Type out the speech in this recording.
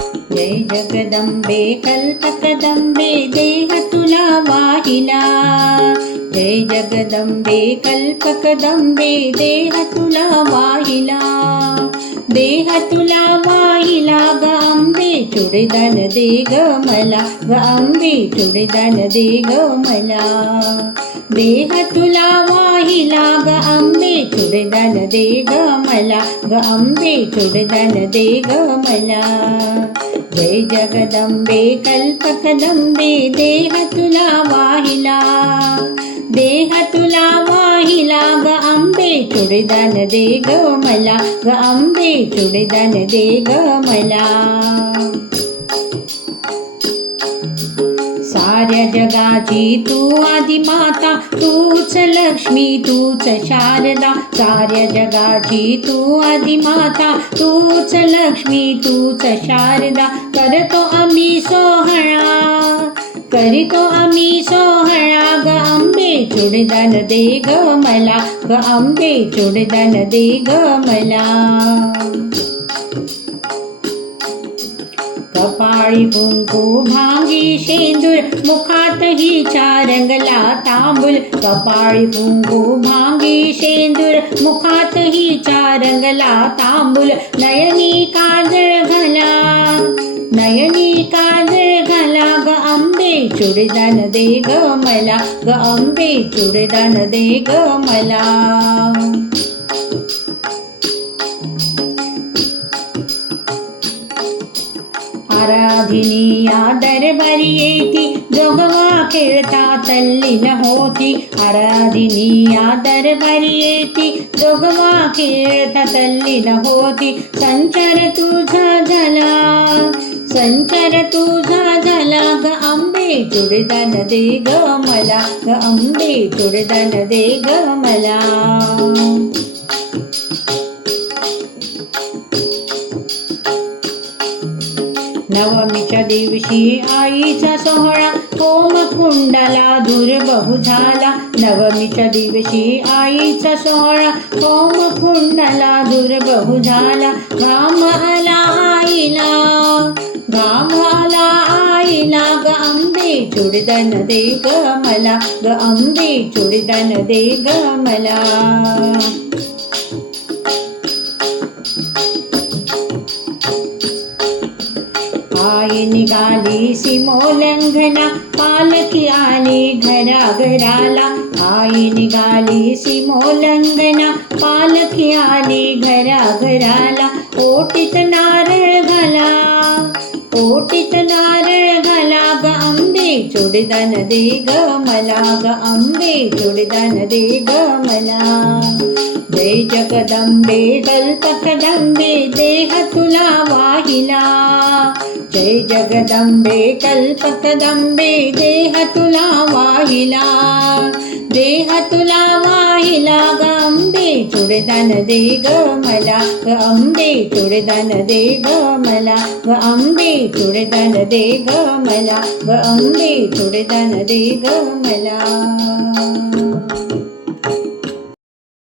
जय जगदंबे कल्पकदंबे देह तुला वाहिला जय जगदंबे कल्पकदंबे देह तुला वाहिला देह तुला वाहिला ग अंबे चुडीदान दे ग मला ग अंबे चुडीदान दे ग मला देह तुला वाहिला ग अंबे चुडीदान दे ग मला ग अंबे चुडीदान दे ग मला जय जगदंबे कल्पकदंबे देह तुला वाहिला देह तुला पाहिला ग अंबे चुडीदान दे ग मला. ग अंबे चुडीदान दे ग मला. साऱ्या जगाची तू आदी माता तूच लक्ष्मी तूच शारदा. साऱ्या जगाची तू आदी माता तूच लक्ष्मी तूच शारदा. करतो आम्ही सोहळा. करीतो आम्ही सोहळा ग आंबे चुडदान दे ग मला ग आंबे चुडदान दे ग मला. कपाळी कुंकू भांगी शेंदूर मुखात हिच्या रंगला तांबूल. कपाळी कुंकू भांगी शेंदूर मुखात हिच्या रंगला तांबूल. नयनी काजळ चुडदान दे ग मला ग आंबे चुडदान दे ग मला आराधिनी या दरबारी येती जोगवा खेळता तल्लीन होती आराधिनी या दरबारी येती जोगवा खेळता तल्लीन होती संचार तुझा झाला संचार तुझा झाला ग आंबे चुडदान दे ग मला. ग आंबे चुडदान दे ग मला. नवमीच्या दिवशी आईचा सोहळा होम कुंडाला दूर बहु झाला. नवमीच्या दिवशी आईचा सोहळा होम कुंडाला दूर बहु झाला. घाम आला आईला घाम आला आईला गाम अंबे चुडदन दे ग मला ग अंबे चुडदन दे ग मला आई निघाली सिमोल्लंघना पालखी आली घराघराला आई निघाली सिमोल्लंघना पालखी आली घराघराला ओटीत नारळ चुडदान दे ग मला ग अंबे चुडदान दे ग मला जय जगदंबे कल्पकदंबे देह तुला वाहिला जय जगदंबे कल्पकदंबे देह तुला वाहिला देह तुला वाहिला ग अंबे चुडदान दे ग मला ग अंबे चुडदान दे ग मला ग अंबे चुडदान दे ग मला ग अंबे चुडदान दे ग मला